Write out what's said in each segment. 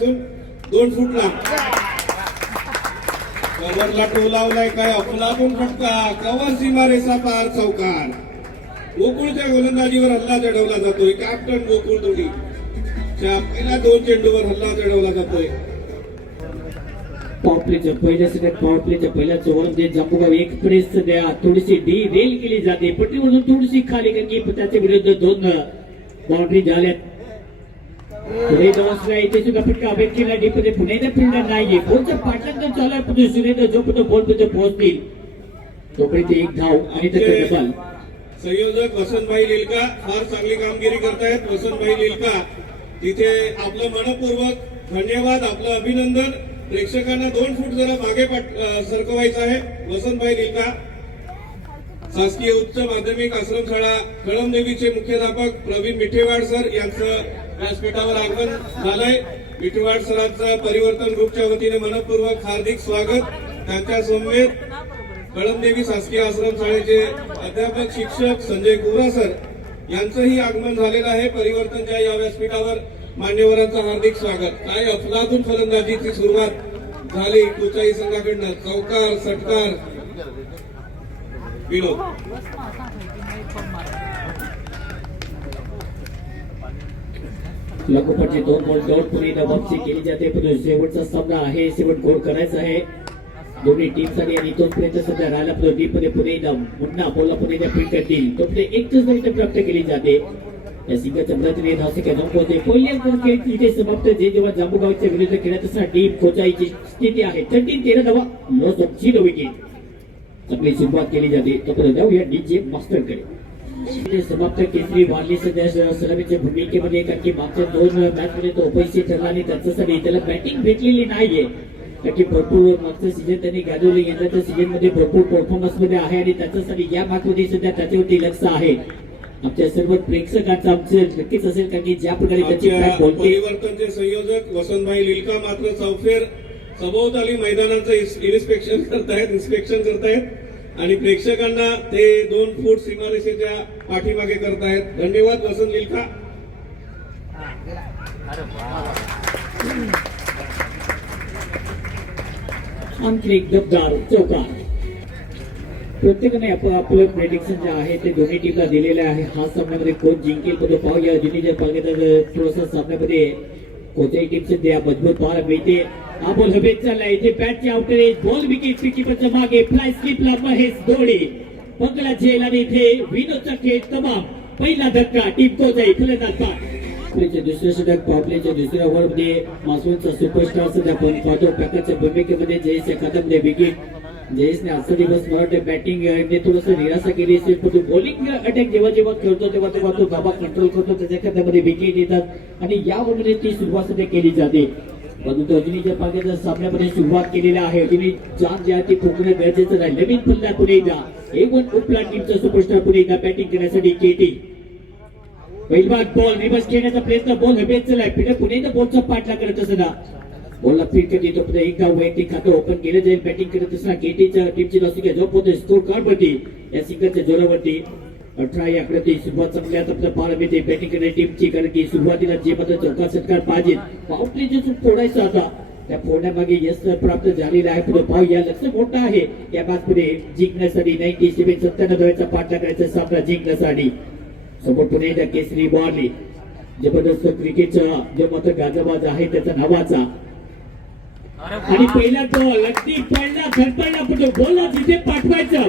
2 फूटला कव्हरला टोलावलाय काय अफलातून फटका कव्हर सीमारेषा पार चौकार. गोकुळच्या गोलंदाजीवर हल्ला चढवला जातोय. कॅप्टन गोकुळ दोडी पहिल्या 2 चेंडूवर हल्ला चढवला जातोय. पॉपलेच्या पहिल्या सेटात पॉपलेच्या पहिल्या ओव्हरमध्ये जांबुगाव एक्सप्रेस द्या थोडीशी डी रेल केली जाते पट्टीवरून थोडीशी खाली गंगी त्याच्या विरुद्ध 2 बाउंड्री झाल्यात. पुढे दवासला इथे सुद्धा फटका अपेक्षेला डीपमध्ये पुणे फिल्डर नाहीये. बोलच्या पाठलांतर चालू आहे पण सुरेंद्र जोपर्यंत बॉलपर्यंत पोहोचतील तोपर्यंत 1 धाव आणि त्याचा डबल. संयोजक वसंतभाई लिलका फार चांगली कामगिरी करतायत. वसंतभाई लिलका तिथे आपलं मनपूर्वक धन्यवाद, आपलं अभिनंदन. प्रेक्षकांना 2 फूट जरा मागे सरकवायचं आहे. वसंतभाई लिलका शासकीय उच्च माध्यमिक आश्रमशाळा कळमदेवीचे मुख्याध्यापक प्रवीण मिठेवाड सर यांचं व्यासपीठावर आगमन झालंय. मिठेवाड सरांचं परिवर्तन ग्रुपच्या वतीने मनपूर्वक हार्दिक स्वागत. त्यांच्या समवेत कळमदेवी शासकीय आश्रमशाळेचे अध्यापक शिक्षक संजय कुवरा सर यांचंही आगमन झालेलं आहे. परिवर्तनच्या या व्यासपीठावर मान्यवरांचं हार्दिक स्वागत. काय अफलातून फलंदाजीची सुरुवात झाली कोचाई संघाकडनं. चौकार षटकार विनोद. लगोपाठचे 2 बॉल डॉट पुणे वापसी केली जाते पण शेवटचा सामना आहे. शेवट गोल करायचा आहे दोन्ही टीमसाठी आणि तोच प्रयत्न सध्या राहिला. डीपमध्ये पुणे मुन्ना बॉलला पुणे फील्ड करतील तोपर्यंत 1 धाव प्राप्त केली जाते. या सिंगलच्या मदतीने धावसंख्या 9 होते. पहिल्या खेळ इथे समाप्त. जे जेव्हा जांबुगावच्या विरुद्ध खेळत असताना टीम कोचाईची स्थिती आहे 13 धावा लॉस ऑफ 0 विकेट. चांगली सुरुवात केली जाते तोपर्यंत जाऊया डीजे मास्टरकडे. समाप्त केसरी वारली सध्या सलामीच्या भूमिकेमध्ये कारण की मागच्या 2 मॅच मध्ये तो अपयशी ठरला आणि त्याच्यासाठी त्याला बॅटिंग भेटलेली नाहीये. कारण की भरपूर मागचं सीझन त्यांनी गाजवले. यंदाच्या सीझन मध्ये भरपूर परफॉर्मन्स मध्ये आहे आणि त्याच्यासाठी या मॅच मध्ये सध्या त्याच्यावरती लक्ष आहे. आमच्या सर्व प्रेक्षकांचं आमचं नक्कीच असेल कारण की ज्या प्रकारे त्याची बॅट बोलते. परिवर्तनचे संयोजक वसंतभाई लिलका मात्र चौफेर सभोवताली मैदानाचं इन्स्पेक्शन करतायत आणि प्रेक्षकांना ते 2 फूट सीमारेषेच्या पाठीमागे करतायत. धन्यवाद वसंत लिलका. आणखी एक दबदार चौकार. प्रत्येकाने आपलं प्रेडिक्शन जे आहे ते दोन्ही टीमला दिलेले आहे. हा सामन्यामध्ये कोण जिंकेल तो पाहूया. ज्युनियर पाहिजे थोडंसं सामन्यामध्ये कोणत्याही टीमचे द्या मजबूत पाहायला मिळते. हा बॉल हवेत चाललाय इथे बॅटची आउटरेज बॉल विकेट विकीपरच्या मागे फ्लाय स्लिपला महेश दोडे पंकला झेल आणि इथे विनोदचा खेळ तमाम. पहिला धक्का टीम कोचाई फलंदाज बाद. दुसऱ्या षटक पावलेच्या दुसऱ्या ओव्हरमध्ये मासवनचा सुपरस्टार सध्या आपण पाहतो. पॅकरच्या भूमिकेमध्ये जयेश कदमने विकेट. जयेशने आजचा दिवस मराठी बॅटिंग थोडस निराशा केली असेल पण बॉलिंग अटॅक जेव्हा जेव्हा खेळतो तेव्हा तो दाबा कंट्रोल करतो. त्याच्या खात्यामध्ये विकेट येतात आणि या ओव्हरमध्ये ती सुरुवात सध्या केली जाते. परंतु अजूनही पाकिस्तान सामन्यामध्ये सुरुवात केलेली आहे. अजूनही चार जे आहे ती फुकणं गरजेचं आहे. नवीन फलंदाज पुढे एकदा A1 उपला टीमचा सुपरस्टार पुढे एकदा बॅटिंग करण्यासाठी केटी. पहिला बॉल रिव्हर्स खेळण्याचा प्रयत्न बॉल हवेत चाललाय. पुढे बॉलचा पाठलाग करत असताना बॉलला फीड करते तो एकदा वैयक्तिक खातं ओपन केलं जाईल. बॅटिंग करत असताना केटीच्या टीमची लॉसिंग झोप होते स्कोर कार्ड वरती या सिंगलच्या जोरावरती 18 या आकड्याची सुरुवात चांगली आता पाहायला मिळते बॅटिंग करणारी टीमची. कारण की सुरुवातीला जे मात्र चौकार षटकार पाहिजे बाउंड्री जे फोडायचं आता त्या फोडण्यामागे यश प्राप्त झालेला आहे. पुढे पाहूया लक्ष मोठं आहे या मॅच मध्ये जिंकण्यासाठी 97 धावांचा पाठलाग करायचा सामना जिंकण्यासाठी. समोर पुणे एकदा केसरी वारली जबरदस्त क्रिकेटचा जो मात्र गाजाबाज आहे त्याचा नावाचा आणि पहिला बॉल अगदी पडला धडपडला पण बॉलला जिथे पाठवायचं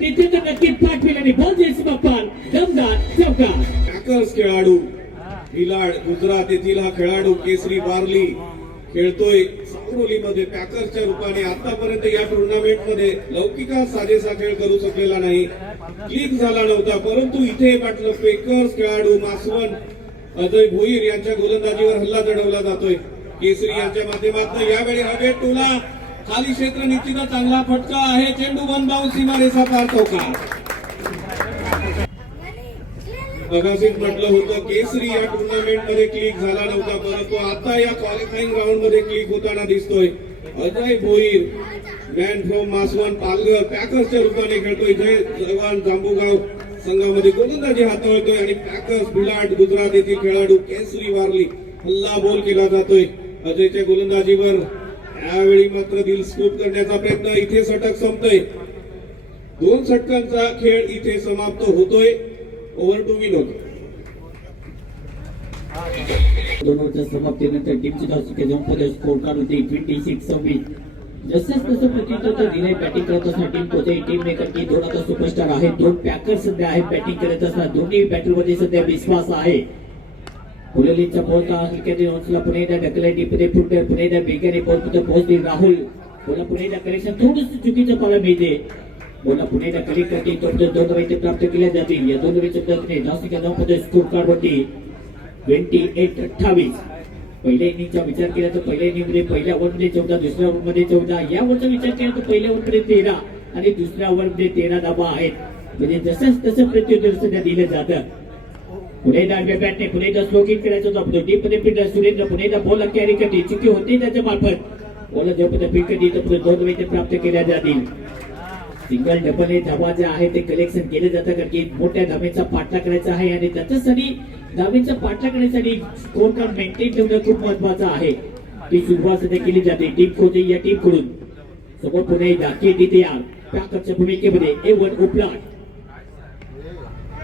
तिथे तर नक्कीच पाठवेल आणि बॉल जयसी बाप्पा दमदार चौकार. पॅकर्स खेळाडू हिलाड गुजरात येथील हा खेळाडू केसरी वारली खेळतोय सांगरोलीमध्ये पॅकर्सच्या रूपाने. आतापर्यंत या टुर्नामेंट मध्ये लौकिका साजेसा खेळ करू शकलेला नाही, क्लिक झाला नव्हता. परंतु इथे पाठलं पॅकर्स खेळाडू मासवण अजय भोईर यांच्या गोलंदाजीवर हल्ला चढवला जातोय. केसरी यांच्या माध्यमातून यावेळी हवेत टोला खाली क्षेत्र निश्चितच चांगला फटका आहे. चेंडू 1 बाउंस सीमारेषा पार चौकार. मगाशीच म्हटलं होतं केसरी या टुर्नामेंट मध्ये क्लिक झाला नव्हता परंतु आता या क्वालिफाईंग राऊंड मध्ये क्लिक होताना दिसतोय. अजय भोईर मॅन फ्रॉम मासवण पालघर पॅकर्सच्या रूपाने खेळतोय. जय जवान जांबुगाव संघामध्ये गोलंदाजी हाताळतोय आणि पॅकर्स बिलाट गुजरात येथील खेळाडू केसरी वारली हल्ला बोल केला जातोय. अजयच्या गोलंदाजीवर यावेळी मात्र दिल स्कोप करण्याचा प्रयत्न. इथे षटक संपतोय. 2 षटकांचा खेळ इथे समाप्त होतोय. ओव्हर टू विनोद. 2 ओव्हरच्या समाप्तीनंतर टीमची धावसंख्या जाऊन पडली स्कोर कार्ड होती 26-26. जसंच तसं प्रत्युत्तर दिलंय बॅटिंग करत असताना टीम कोणत्याही टीम मेकर की 2 आता सुपरस्टार आहेत. 2 पॅकर सध्या आहेत बॅटिंग करत असताना. दोन्ही बॅटरमध्ये सध्या विश्वास आहे. पुलेलीचा बॉल का हलक्याने उचलला. पुन्हा एकदा ढकलला डीपमध्ये फुटतोय. पुन्हा एकदा वेगाने बॉल कुठं पोहोचते. राहुल बोला पुन्हा एकदा कनेक्शन थोडंसं चुकीचं पाहायला मिळते. बोला पुन्हा एकदा कलिक करते. तो 2 धावा इथे प्राप्त केल्या जातील. या 2 धावेच्या प्रयत्नाने धावसंख्या जाऊन पडली स्कोर कार्ड वरती 28-28. पहिल्या इनिंगचा विचार केला तर पहिल्या इनिंगमध्ये पहिल्या ओव्हरमध्ये 14, दुसऱ्या ओव्हरमध्ये 14. या ओव्हरचा विचार केला तर पहिल्या ओव्हरमध्ये 13 आणि दुसऱ्या ओव्हरमध्ये 13 धावा आहेत. म्हणजे जसंच तसं प्रत्युत्तर सध्या दिलं जातं. पुणे डाव्या बॅटने पुणे स्लो किक करायचा होता. डीपमध्ये fielder Surendra Pune ball carry करते. चुकी होते त्याच्या मार्फत बॉल जेव्हा फिल्ड करते तर 2 धावा प्राप्त केल्या जातील. सिंगल डबल हे धावा जे आहे ते कलेक्शन केले जातं कारण की मोठ्या धावेचा पाठलाग करायचा आहे आणि त्याच्यासाठी धावेचा पाठलाग करण्यासाठी स्कोर कार्ड मेंटेन ठेवणं खूप महत्वाचं आहे. ती सुरुवात सध्या केली जाते टीम कोणती या टीम कडून. समोर पुणे दाखी तयार पॅकरच्या भूमिकेमध्ये A1 उपलाट.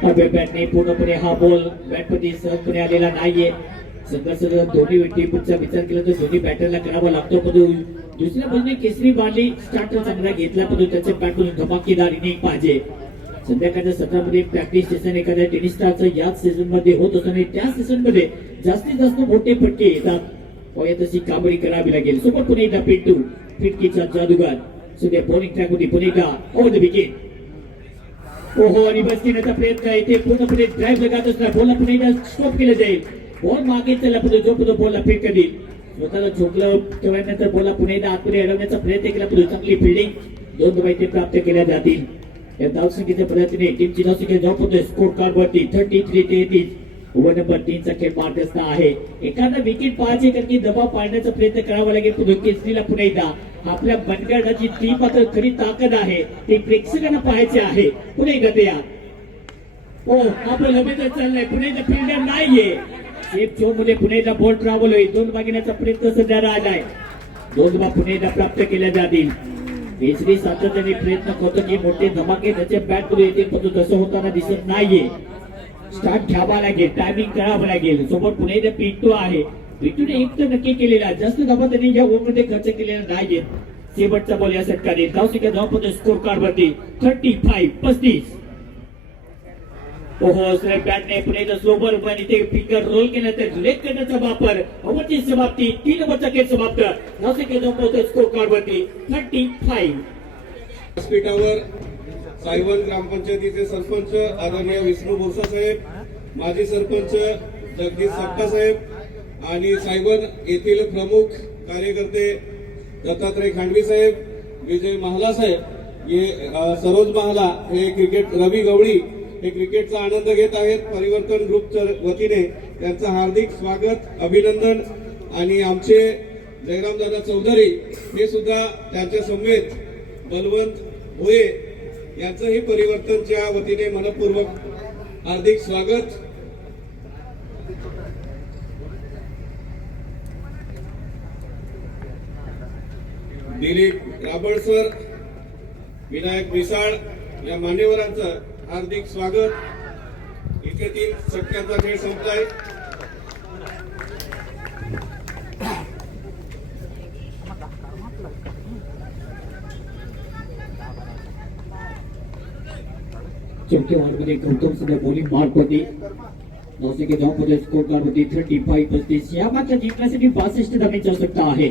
बॅटने पूर्णपणे हा बॉल बॅटमध्ये सहजपणे आलेला नाहीये. संघर्ष दोन्ही टीमचा विचार केला तर दोन्ही बॅटरला करावा लागतो. परंतु दुसऱ्या बाजूने केसरी बारली स्टार्टर चांगला घेतला परंतु त्याच्या बॅटमधून धमाकेदार इनिंग पाहिजे. संध्याकाळच्या सत्रामध्ये प्रॅक्टिस सेशन एखाद्या टेनिस स्टारचं याच सीझन मध्ये होत असताना त्या सीझन मध्ये जास्तीत जास्त मोठे फटके येतात. तशी कामगिरी करावी लागेल. सोबत पुणे एकदा पिंटू फिटकीचा जादूगार सध्या बॉलिंग ट्रॅक होती. पुणे एकदा ओव्हर द विकेट. ओहो रिव्हर्स घेण्याचा प्रयत्न आहे. ते पूर्णपणे ड्राईव्ह लगात असणार. बॉलला पुणे एकदा स्टॉप केलं जाईल. बॉल मागे चला पण जो बॉलला फिट करील. स्वतःला झोकलं तेव्हानंतर बॉलला पुणे एकदा आतमध्ये अडवण्याचा प्रयत्न केला पण चांगली फिल्डिंग 2 धावा इथे प्राप्त केल्या जातील. या धावसंख्येच्या पद्धतीने टीमची धावसंख्या जाऊन पोहोचते स्कोर कार्ड वरती 33-33. ओव्हर नंबर 3 चा खेळ मार्गस्थ आहे. एखादा विकेट पाहायचे कारण की दबाव पाडण्याचा प्रयत्न करावा लागेल पण केसरीला पुणे एकदा आपल्या बनगडाची ती मात्र खरी ताकद आहे ती प्रेक्षकांना पाहायची आहे. पुणे एकदा तयार. हो आपण लबेच चाललाय. पुणे फिल्डर नाहीये. सेफ झोन मध्ये पुणे एकदा बॉल ट्रॅव्हल होईल. 2 मागण्याचा प्रयत्न सध्या राहिलाय. 2 धावा पुणे एकदा प्राप्त केल्या जातील. केसरी सातत्याने प्रयत्न करतो की मोठे धमाके त्याच्या बॅट मध्ये येतील परंतु तसं होताना दिसत नाहीये. स्टार्ट घ्यावा लागेल. टायमिंग करावं लागेल. सोबत पुणे एकदा पिंटू आहे. पिंटूने एक तर नक्की केलेला जास्त धावा त्यांनी या ओव्हरमध्ये खर्च केलेला नाहीये. शेवटचा बॉल या षटकाने धावसंख्या जाऊन स्कोर कार्ड वरती 35-35. ओहो बॅटने पुणे स्लोबर पण इथे फिंगर रोल केला तर लेग करण्याचा वापर. ओव्हरची समाप्ती 3 ओव्हरचा खेळ समाप्त. धावसंख्या जाऊन स्कोर कार्ड वरती 35. व्यासपीठावर सायवन ग्रामपंचायतीचे सरपंच आदरणीय विष्णू बोरसा साहेब, माजी सरपंच जगदीश सप्ता साहेब आणि सायवन येथील प्रमुख कार्यकर्ते दत्तात्रय खांडवी साहेब, विजय महाला साहेब, हे सरोज महाला हे क्रिकेट, रवी गवळी हे क्रिकेटचा आनंद घेत आहेत. परिवर्तन ग्रुपच्या वतीने त्यांचं हार्दिक स्वागत, अभिनंदन. आणि आमचे जयरामदादा चौधरी हे सुद्धा त्यांच्या समेत बलवंत भोये यांचंही परिवर्तनच्या वतीने मनपूर्वक हार्दिक स्वागत. दिलीप राबळसर, विनायक मिसाळ या मान्यवरांचं हार्दिक स्वागत. इथे 3 षटकांचा खेळ संपलाय. चौथ्या ओव्हरमध्ये गौतम सध्या बॉलिंग मार्क होती. धावसंख्या जाऊन पोहोचले स्कोर कार्ड होती 35-35. या मॅचला जिंकण्यासाठी 62 धावांची आवश्यकता आहे.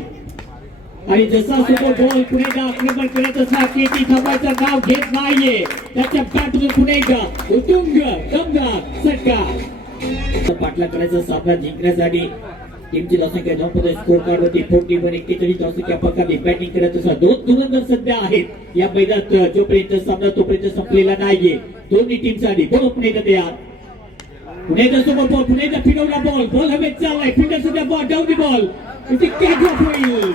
आणि जसा सुपर बॉल पुणेला आक्रमण करत असला की ती थांबायचं नाव घेत नाहीये. त्याच्या बॅटमधून पुणेगा उतुंग दमदार षटकार. पाठला करायचा सामना जिंकण्यासाठी टीमची धावसंख्या जाऊन पोहोचले स्कोर कार्ड होती 41-41. धावसंख्या पकडली. बॅटिंग करत असला 2 धुरंधर सध्या आहेत या मैदानात. जोपर्यंत सामना तोपर्यंत संपलेला नाहीये दोन्ही टीमसाठी. बॉल पुणेगा तयार. पुणेचा सोबत बॉल. पुणेचा फिरवला बॉल. बॉल हवेत चाललाय. फिल्डर सुद्धा बॉल डाऊन दी बॉल. इथे कॅच ऑफ होईल.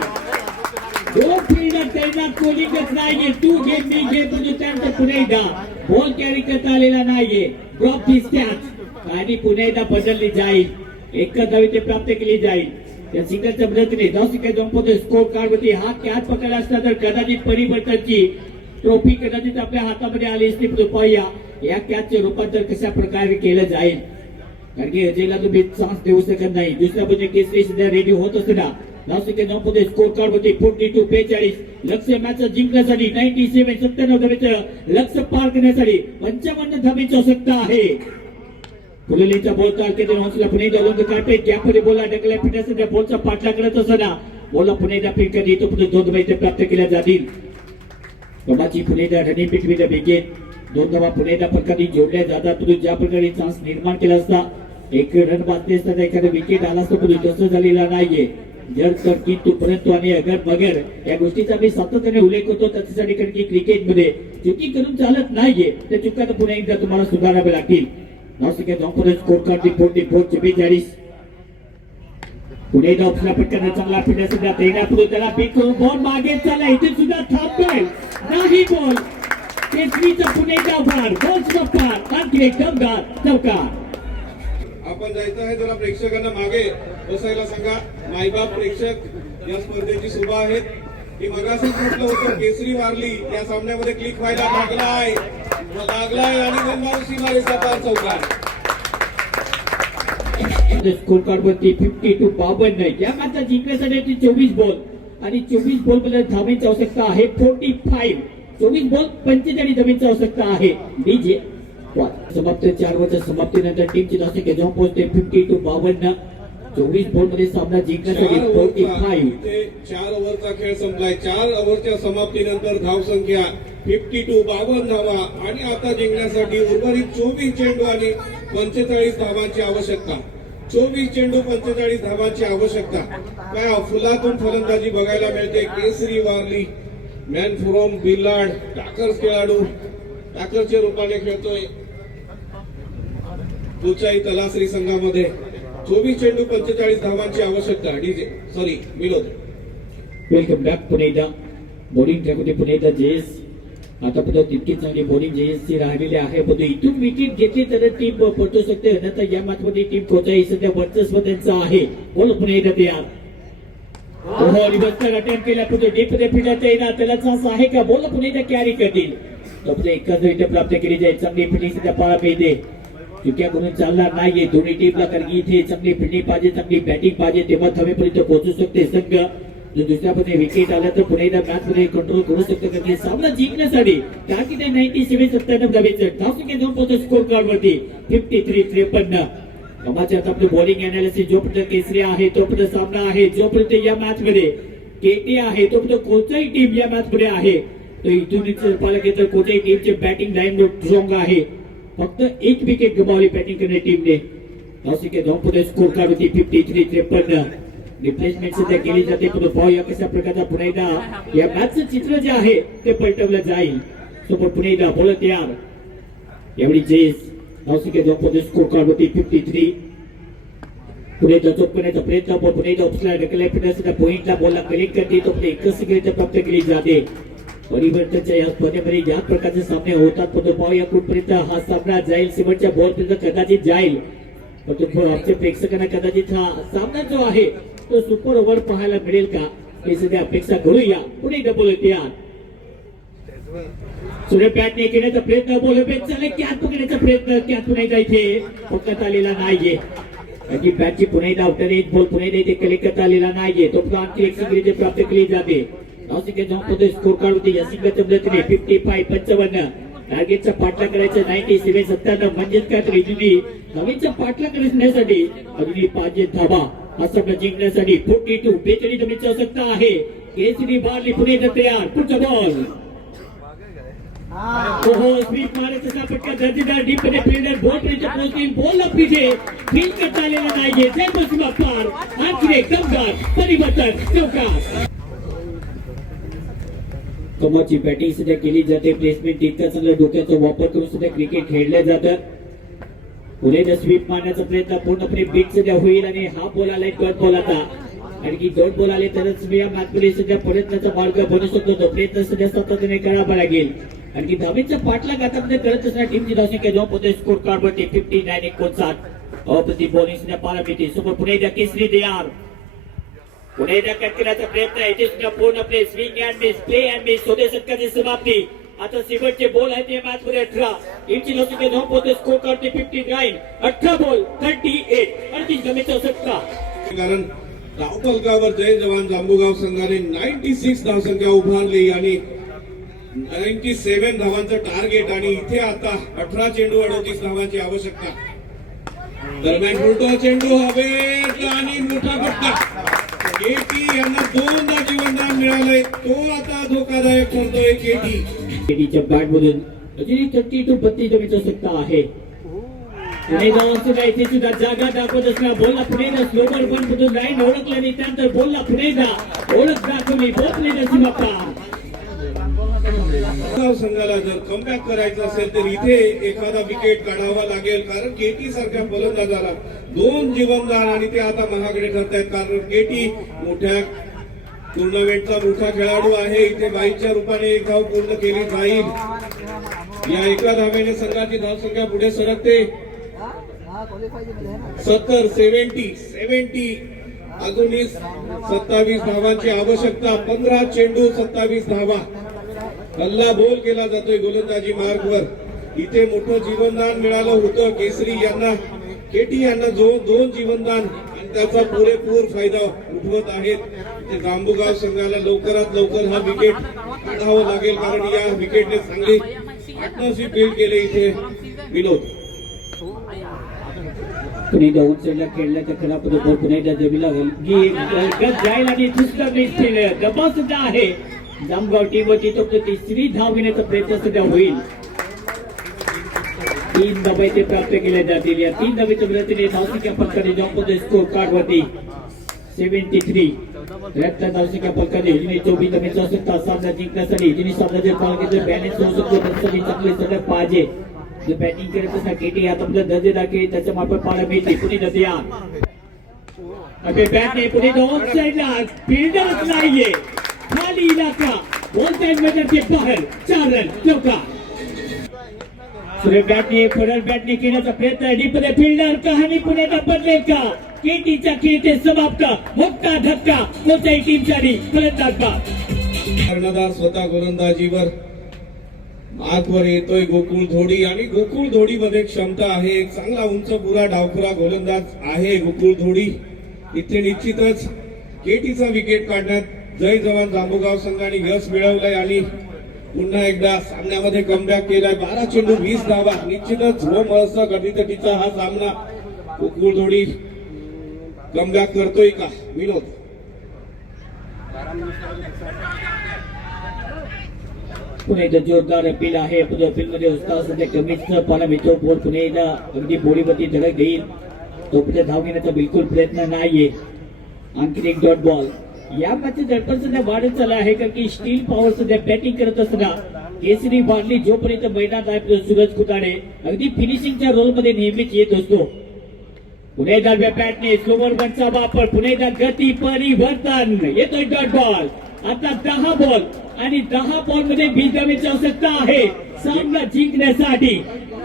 2 फिल्डर तैनात. कोलिंगच नाहीये. तू घे मी घे म्हणजे त्यांचं पुणेदा बॉल कॅरी करता आलेला नाहीये. ड्रॉप दिस कॅच आणि पुणेदा बदलली जाईल. एकच धाव इथे प्राप्त केली जाईल. या सिंगलच्या मदतीने 10 स्कोर कार्ड वरती हा कॅच पकडला असता तर कदाचित परिवर्तनची ट्रॉफी कदाचित आपल्या हातामध्ये आली असती. पाहूया या कॅचचे रूपांतर कशा प्रकारे केलं जाईल, कारण की अजयला तुम्ही चान्स देऊ शकत नाही. दुसऱ्या बाजूने केसरी सध्या रेडी होत असताना 10 स्कोर कार्ड वरती 42-42 लक्ष्य मॅच जिंकण्यासाठी 97 धावेचं लक्ष्य पार करण्यासाठी 55 धावेची आवश्यकता आहे. पुलेलीचा बॉल तारखेतून हॉन्सला पुणे दोन काढते त्यामध्ये बोला ढकल्या फिटण्यासाठी बॉलचा पाठला करत असताना बोला पुणे फिट कधी तो पुढे 2 धावा प्राप्त केल्या जातील. कमाची Pune running pit with wicket 2 धावा पुणे फटकाने जोडल्या जातात. पुढे ज्या प्रकारे चान्स निर्माण केला असता, एक रन बांधले असता एखादा विकेट आला असता, पुढे तसं झालेला नाहीये. जर तर किंतु परंतु आणि अगर मगर या गोष्टीचा मी सातत्याने उल्लेख होतो त्याच्यासाठी, कारण की क्रिकेटमध्ये चुकी करून चालत नाहीये. त्या चुका तर पुन्हा एकदा तुम्हाला सुधाराव्या लागतील. स्कोर कार्ड 44-44 पुणे ऑप्शनला पटकन चांगला फिटनेस सध्या तैनात पुढे त्याला पिक करून बॉल मागे चालला, इथे सुद्धा थांबतोय नाही बॉल. केसरीचा पुणेचा भार बॉल पार आणखी एक दमदार चौकार. आपण जायचं आहे, जरा प्रेक्षकांना मागे बसायला सांगा. मायबाप प्रेक्षक या स्पर्धेची शोभा आहेत. की मगाशी म्हटलं होतं केसरी वारली या सामन्यामध्ये क्लिक व्हायला लागलाय आणि गंगारू सीमारेचा पार चौकार. स्कोर कार्ड वरती 52-52 या मॅचचा जिंकण्यासाठी 24 बॉल आणि 24 बॉल मध्ये धावेची आवश्यकता आहे. 45 24 बॉल 45 धावेची आवश्यकता आहे. डीजे समाप्त 4 ओव्हरच्या समाप्तीनंतर टीमची धावसंख्या जेव्हा पोहोचते 52-52 24 बॉल मध्ये सामना जिंकण्यासाठी 45. 4 ओव्हरचा खेळ संपलाय. 4 ओव्हरच्या समाप्तीनंतर धावसंख्या 52 धावा आणि आता जिंकण्यासाठी उर्वरित 24 चेंडू आणि 45 धावांची आवश्यकता. 24 चेंडू 45 धावांची आवश्यकता. काय फुलातून फलंदाजी बघायला मिळते. केसरी वारली मॅन फ्रॉम बिलाड टाकर्स खेळाडू टाकरच्या रूपाने खेळतोय कोचाई तलासरी संघामध्ये. 24 चेंडू 45 धावांची आवश्यकता. DJ sorry Vinod. Welcome back पुणेदा. बॉलिंग ट्रॅकमध्ये पुणेदा जेएस आता पुन्हा तितकी चांगली बॉलिंग जेएसची राहिलेली आहे. पण इथून विकेट घेतली तर टीम पलटू शकते. नंतर या मॅच मध्ये टीम कोचाई सध्या वर्चस्व त्यांचं आहे. बोल पुणेदा तयार. रिव्हर्सचा अटेम्प्ट केला पुढे डीपमध्ये फिरता येणार त्याला चान्स आहे का. बोल पुणेदा कॅरी करतील. तर एकाच विकेट प्राप्त केली जाईल. चांगली फिटिंग सध्या पाहायला मिळते. चुक्या करून चालणार नाहीये दोन्ही टीमला, कारण की इथे चांगली फिल्डिंग पाहिजे, चांगली बॅटिंग पाहिजे, तेव्हा धावेपर्यंत पोहोचू शकते संघ. जर दुसऱ्या मध्ये विकेट आला तर पुणे मॅच मध्ये कंट्रोल करू शकतो, कारण की सामना जिंकण्यासाठी टार्गेट आहे 97 धावेचं. धावसंख्या 2 पोहोचतो स्कोर कार्ड वरती 53-53. कमाचे आता आपलं बॉलिंग अनालिसिस जोपर्यंत केसरी आहे तोपर्यंत सामना आहे. जोपर्यंत या मॅच मध्ये केटी आहे तोपर्यंत कोणताही टीम या मॅच मध्ये आहे. तर इथून पाहिलं गेलं तर कोणत्याही टीमचे बॅटिंग लाईन स्ट्रॉंग आहे. फक्त एक विकेट गमावली बॅटिंग करणाऱ्या टीमने. धावसंख्या 2 स्कोर कार्ड होती 53-53. रिप्लेसमेंट सध्या केली जाते. पण पाहूया कशा प्रकारचा पुन्हा एकदा या मॅचचं चित्र जे आहे ते पलटवलं जाईल. सोबत पुन्हा एकदा बोलत तयार. यावेळी जेस धावसंख्या 2 स्कोर कार्ड होती 53. पुढे चोप करण्याचा प्रयत्न पुन्हा एकदा उपसला ढकलल्या फिटण्यासाठी पॉइंटला बॉलला कनेक्ट करते. तो पुढे एकच सिग्नेचर प्राप्त केली जाते. परिवर्तनच्या या स्पर्धेमध्ये ज्या प्रकारचे सामने होतात पण पाहूया कुठपर्यंत हा सामना जाईल. शेवटच्या बॉलपर्यंत कदाचित जाईल. पण आमच्या प्रेक्षकांना कदाचित हा सामना जो आहे तो सुपर ओव्हर पाहायला मिळेल का हे सध्या अपेक्षा करूया. पुढे डबल येते यार. सुरे बॅटने घेण्याचा प्रयत्न बोल चालेल कॅच पकडण्याचा प्रयत्न कॅच पुन्हा एकदा इथे पकडता आलेला नाहीये. आणि बॅटची पुन्हा एकदा आउटर एक बॉल पुन्हा एकदा इथे कलेक्ट करता आलेला नाहीये. तो आणखी एक सिग्नेचर प्राप्त केली जाते. स्कोर कार्ड होती या सिंगलच्या मदतीने 55-55. टार्गेटचा पाठला करायचा 97-97. म्हणजेच काय तर इजुनी नवीनचा पाठला करण्यासाठी अजूनही 5 धावा हा सामना जिंकण्यासाठी 42-42 धावेची आवश्यकता आहे. केसरी बारली पुणे तयार. पुढचा बॉल स्वीप मारायचा पटका दर्जेदार डीप मध्ये फिल्डर बॉल पर्यंत पोहोचतील. बॉल पिठे फील करता आलेला नाहीये. जयसीमा पार आणखी एक दमदार परिवर्तन चौकार. कमाची बॅटिंग सध्या केली जाते. प्लेसमेंट इतका चांगला डोक्याचा वापर करून सध्या क्रिकेट खेळलं जातं. पुढे स्वीप मारण्याचा प्रयत्न पूर्णपणे बीट सध्या होईल आणि हा बॉल आलाय डॉट बॉल आता. आणि की डॉट बॉल आले तरच या मॅच मध्ये सध्या प्रयत्नाचा मार्ग बनू शकतो. तो प्रयत्न सध्या सातत्याने करावा लागेल. आणि की धावेचा पाठलाग आता मध्ये करत असणार टीमची धावसंख्या 2 स्कोर कार्ड वरती 59-59. अप्रतिम बॉलिंग सध्या पाहायला मिळते. समोर पुणे केसरी तयार. पुणे करण्याचा प्रयत्न आहे इथे सुद्धा पूर्ण play swing and miss play and miss होते षटकाची समाप्ती. आता शेवटचे बॉल आहेत या मॅच मध्ये 18 इंची लसीचे धाव पोहोचते स्कोर करते 59 18 बॉल 38 38 गमेचा षटका. कारण धावफलकावर जय जवान जांबुगाव संघाने 96 धावसंख्या उभारली आणि 97 धावांचं टार्गेट आणि इथे आता 18 चेंडू 38 धावांची आवश्यकता. दरम्यान मोठा चेंडू हवेत आणि मोठा फटका. केटी यांना दोनदा जीवनदान मिळालंय. तो आता धोकादायक ठरतोय केटी. केटीच्या बॅट मधून अजूनही 30 to 32 गमेचा षटका आहे. पुणे जाऊन सुद्धा इथे सुद्धा जागा दाखवत असणार बोलला पुणेला स्लोवर वन मधून लाईन ओळखली आणि त्यानंतर बोलला पुणेला ओळख दाखवली बोलले सीमा संघाला जर कमबॅक करायचं असेल तर इथे एखादा विकेट काढावा लागेल. कारण केटी सारख्या फलंदाजाला 2 जीवनदान आणि ते आता महागडे ठरतायत. कारण केटी मोठ्या टुर्नामेंटचा मोठा खेळाडू आहे. इथे 22च्या रूपाने एक धाव पूर्ण केली जाईल. या एका धावेने संघाची धावसंख्या पुढे सरकते 70 अजूनही 27 धावांची आवश्यकता. 15 चेंडू 27 धावा. हल्ला बोल केला जातोय गोलंदाजी मार्गवर. इथे मोठं जीवनदान मिळालं होतं केसरी यांना. केटी यांना जो 2 जीवनदान आणि त्याचा पुरेपूर फायदा उठवत आहेत. ते जांबुगाव संघाला लवकरात लवकर हा विकेट काढावा लागेल. कारण या विकेटने चांगली पार्टनरशिप बिल्ड केले इथे विनोद. पुणे डाऊन साईडला खेळल्याच्या खराब पुणे जमीला जाईल आणि दुसरा मिस केलं. दबाव सुद्धा आहे जामगाव टीम वरती. तो तिसरी धाव घेण्याचा प्रयत्न सुद्धा होईल. 3 धावा ते प्राप्त केल्या जातील. या 3 धावेच्या मदतीने धावसंख्या फलकाने जॉम्पो स्कोर कार्ड वरती 73 रॅपच्या धावसंख्या फलकाने हिने 24 धावेचा आवश्यकता. सामना जिंकण्यासाठी हिने सामनाचे पालकाचे बॅलन्स होऊ शकतो. त्यासाठी चांगले सलग पाहिजे. जर बॅटिंग करत असता केटी आता आपलं दर्जेदार खेळ त्याच्या मार्फत पाहायला मिळते. पुणे नदिया बॅटने पुणे डाऊन साईडला फिल्डरच नाहीये. खाली इलाका बोलतायत मैदानाचे बाहेर 4 रन चौका. बॅटने फरल बॅटने केल्याचा प्रयत्न डीपमध्ये फिल्डर कहाणी पुण्याला बदलेल का. केटीच्या खेळीचे समाप्त. मोठा धक्का कोणत्याही टीमसाठी फलंदाज कर्णधार स्वतः गोलंदाजीवर मार्कवर येतोय गोकुळ धोडी. आणि गोकुळ धोडी मध्ये क्षमता आहे. एक चांगला उंच पुरा डावखुरा गोलंदाज आहे गोकुळ धोडी. इथे निश्चितच केटीचा विकेट काढण्यात जय जवान जांबुगाव संघाने यश मिळवलंय आणि पुन्हा एकदा सामन्यामध्ये कमबॅक केलाय. 12 चेंडू 20 धावा. निश्चितच रोमहर्षक गतीतटीचा हा सामना. गोकुळ धोडी कमबॅक करतोय का विनोद. पुणे जोरदार अपील आहे. अपील मध्ये असता सध्या कमीच पाहायला मिळतो. बोल पुणेला अगदी बोडीवरती धडक देईल. तो पुढे धाव घेण्याचा बिलकुल प्रयत्न नाहीये. आणखी एक डॉट बॉल. या मॅचचे दडपण सध्या वाढत चाललं आहे. कारण की स्टील पॉवर सध्या बॅटिंग करत असताना केसरी वाढली जोपर्यंत मैदानात आहे सूरज खुताडे अगदी फिनिशिंगच्या रोल मध्ये नेहमीच येत असतो. पुणे डाव्या बॅटने स्लोवर वनचा वापर. पुणे गती परिवर्तन येतोय डॉट बॉल. आता 10 बॉल आणि 10 बॉल मध्ये 20 धावेची आवश्यकता आहे सामना जिंकण्यासाठी.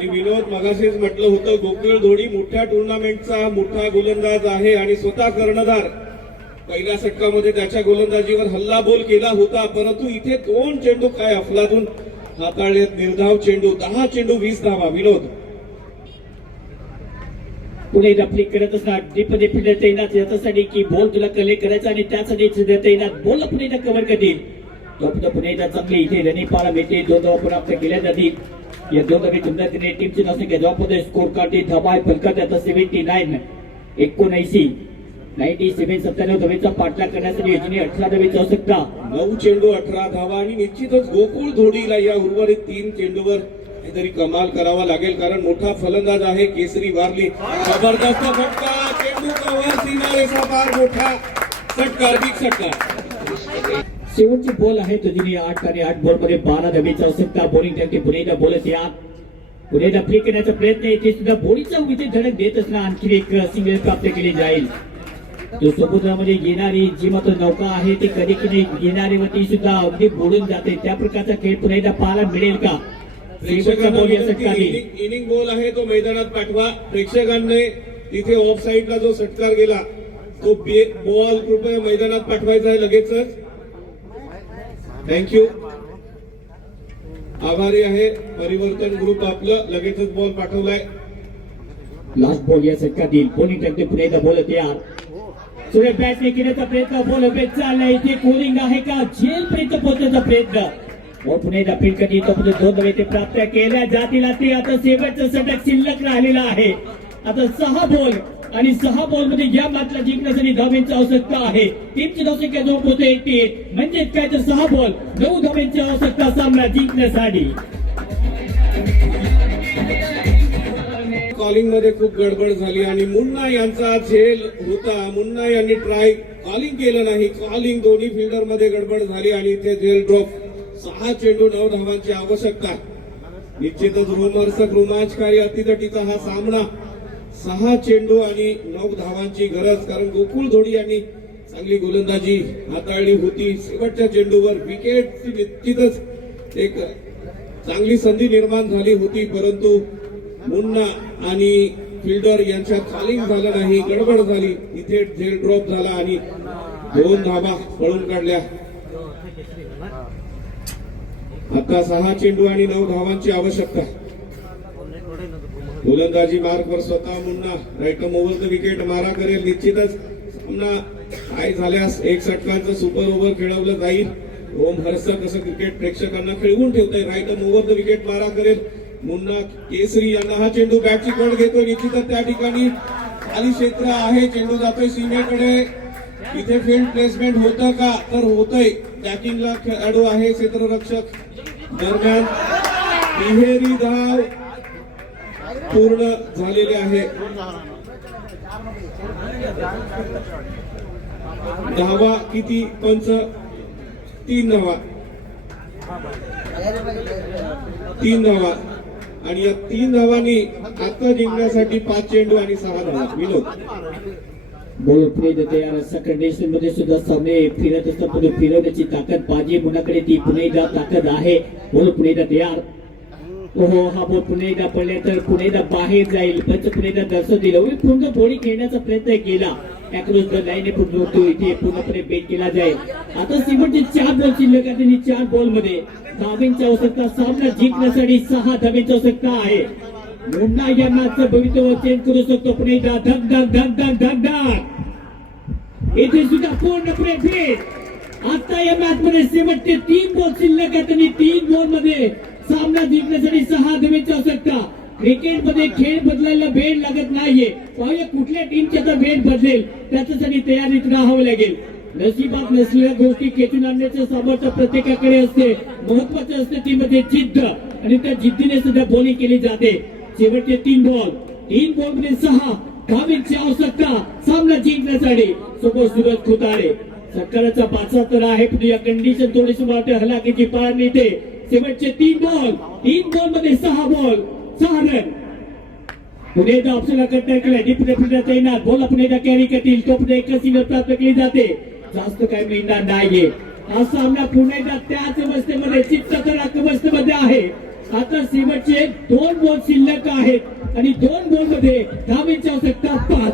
विनोद मगाशीच म्हटलं होतं गोकुळ धोडी मोठ्या टुर्नामेंटचा मोठा गोलंदाज आहे आणि स्वतः कर्णधार. पहिल्या षटकामध्ये त्याच्या गोलंदाजीवर हल्ला बोल केला होता. परंतु इथे 2 चेंडू काय अफलातून हाताळलेत. निर्धाव चेंडू 10 चेंडू 20 धावा विनोद. पुणे डफली करत असणार डीपमध्ये फिल्डर तैनात याच्यासाठी की बॉल तुला कलेक्ट करायचा आणि त्यासाठी तैनात बॉल पुणे कव्हर करतील. पुणे चांगली इथे रनिंग पाहायला मिळते. 2 धावा प्राप्त केल्या जातील. या 2 धावे तुमच्या टीमची धावसंख्या जॉबमध्ये स्कोर काढते. धावा फलकात आता 79 97 धावेचा पाठलाग करण्यासाठी योजने 18 धावेची आवश्यकता. 9 चेंडू 18 धावा आणि निश्चितच गोकुळ धोडीला या उर्वरित 3 चेंडूवर काहीतरी कमाल करावा लागेल. कारण मोठा फलंदाज आहे केसरी वारली. जबरदस्त फटका. चेंडू कव्हर सीमारेषा पार. मोठा षटकार बिग षटकार. शेवटची बॉल आहे तुझी 8 आणि 8 बॉल मध्ये 12 धावेची आवश्यकता. बॉलिंग करते पुणेला बोलत या पुणेला फ्री करण्याचा प्रयत्न येथे सुद्धा बोलीचा विजय धडक देत असणार. आणखी एक सिंगल प्राप्त केली जाईल. तो समुद्रामध्ये येणारी जी मात्र नौका आहे ती कधी कधी येणारीवरती सुद्धा अगदी बुडून जाते. त्या प्रकारचा खेळ पुन्हा पाहायला मिळेल का. इनिंग बॉल आहे तो मैदानात पाठवा. प्रेक्षकांनी तिथे ऑफ साईडला जो षटकार गेला तो बॉल कृपया मैदानात पाठवायचा आहे लगेचच. थँक्यू. आभारी आहे परिवर्तन ग्रुप आपलं, लगेचच बॉल पाठवलाय. लास्ट बॉल या षटकात देईल. कोणी टाकते पुन्हा एकदा बॉल तयार. सूर्य बॅटने केल्याचा प्रयत्न, बॉल बेट चाललाय. इथे कोलिंग आहे का? जेल पर्यंत पोहोचण्याचा प्रयत्न. पुन्हा एकदा फिल्ड येतो. दोन धावे ते प्राप्त केल्या जातील. आता शेवटचं षटक शिल्लक राहिलेला आहे. आता 6 बॉल आणि 6 बॉल मध्ये या मॅचला जिंकण्यासाठी धावेंची आवश्यकता आहे. टीमची धावसंख्या जवळ पोहोचते 88. म्हणजे काय तर 6 बॉल 9 धावेंची आवश्यकता सामना जिंकण्यासाठी. कॉलिंग मध्ये खूप गडबड झाली आणि मुन्ना यांचा झेल होता. मुन्ना यांनी ट्राय कॉलिंग केलं नाही. कॉलिंग दोन्ही फिल्डर मध्ये गडबड झाली आणि इथे झेल ड्रॉप. 6 चेंडू 9 धावांची आवश्यकता. निश्चितच रोमहर्षक रोमांचकारी अतितटीचा हा सामना. 6 चेंडू आणि 9 धावांची गरज, कारण गोकुळ धोडी यांनी चांगली गोलंदाजी हाताळली होती. शेवटच्या चेंडूवर विकेटची निश्चितच एक चांगली संधी निर्माण झाली होती, परंतु मुन्ना आणि फिल्डर यांच्यात कॉलिंग झालं नाही, गडबड झाली. इथे झेल ड्रॉप झाला आणि 2 धावा पळून काढल्या. आता 6 चेंडू आणि 9 धावांची आवश्यकता. गोलंदाजी मार्कवर स्वतः मुन्ना. राईट ओव्हर द विकेट मारा करेल. निश्चितच सामना काय झाल्यास 1 षटकांचं सुपर ओव्हर खेळवलं जाईल. ओम हर्षक असं क्रिकेट प्रेक्षकांना खेळवून ठेवतंय. राईट ओव्हर द विकेट मारा करेल मुन्ना. केसरी यांना हा चेंडू बॅटची कड घेतोय. निश्चितच त्या ठिकाणी खाली क्षेत्र आहे. चेंडू जातोय सीमेकडे. इथे फील्ड प्लेसमेंट होतं का? तर होतंय. बॅटिंगला खेळाडू आहे क्षेत्ररक्षक. दरम्यान तिहेरी धाव पूर्ण झालेले आहे. धावा किती? पंच 3 धावा. 3 धावा आणि या 3 धावांनी आता जिंकण्यासाठी 5 चेंडू आणि 6 धावा. विनोद बॉल पुढे देते. या कंडिशन मध्ये सुद्धा सामने फिरत असतात, पण फिरवण्याची ताकद पाहिजे. मुलाकडे ती पुन्हा एकदा ताकद आहे. बॉल पुन्हा एकदा तयार. ओहो, हा बॉल पुन्हा एकदा पडले तर पुन्हा एकदा बाहेर जाईल. पंच पुन्हा एकदा दर्शन दिलं. पूर्ण बॉडी खेळण्याचा प्रयत्न केला. अक्रॉस द लाईन इथे पूर्णपणे बेट केला जाईल. आता सिमटचे 4 बॉल शिल्लक आहेत आणि 4 बॉल मध्ये धावेंची आवश्यकता. सामना जिंकण्यासाठी 6 धावेंची आवश्यकता आहे. मुन्ना या मॅचचं भवितव्य चेंज करू शकतो. पुन्हा एकदा धक धक धक धक धक धक. इथे सुद्धा पूर्णपणे भेट. आता या मॅच मध्ये शेवटचे 3 बॉल शिल्लक आहेत आणि 3 बॉल मध्ये सामना जिंकण्यासाठी 6 धावेंची आवश्यकता. क्रिकेट मध्ये खेळ बदलायला वेळ लागत नाहीये. पाहूया कुठल्या टीमची आता वेळ बदलेल, त्याच्यासाठी तयारीत राहावं लागेल. नशिबात नसलेल्या गोष्टी खेचून आणण्याचं सामर्थ्य प्रत्येकाकडे असते. महत्वाचं असते टीममध्ये जिद्द आणि त्या जिद्दीने सुद्धा बॉलिंग केली जाते. शेवटचे 3 बॉल मध्ये 6 धावेंची आवश्यकता सामना जिंकण्यासाठी. समोर सूरज खुतारे सरकारचा 75 आहे, पण या कंडिशन थोडीशी वाटते हलाखीची पार नेते. शेवटचे 3 बॉल मध्ये 6 रन. पुढे एकदा ऑप्शनला कट्टर केला. डीप लेफ्ट तैनात. बॉल पुढे एकदा कॅरी करतील. तो पुढे एका सिंगल प्राप्त केली जाते. जास्त काही मिळणार नाहीये. हा सामना पुन्हा एकदा त्याच अवस्थेमध्ये चित्तकराक अवस्थेमध्ये आहे. आता शेवटचे 2 बॉल शिल्लक आहेत आणि 2 बॉल मध्ये धावेंची आवश्यकता 5.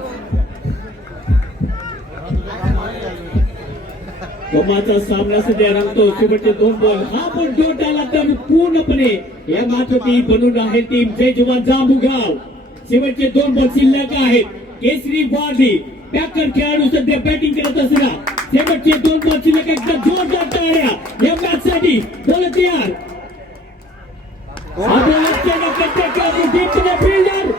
कमाचा सामना सध्या रंगतो. शेवटचे 2 बॉल. हा पण डोट आला तर पूर्णपणे या माथवती बनून राहील टीम जय जवान जांभूगाव. शेवटचे 2 बॉल शिल्लक आहेत. केसरी वारली पॅकर खेळाडू सध्या बॅटिंग करत असला. शेवटचे 2 बॉल शिल्लक. एकदा जोरदार टाळ्या या मॅच साठी. बोल तयार. फिल्डर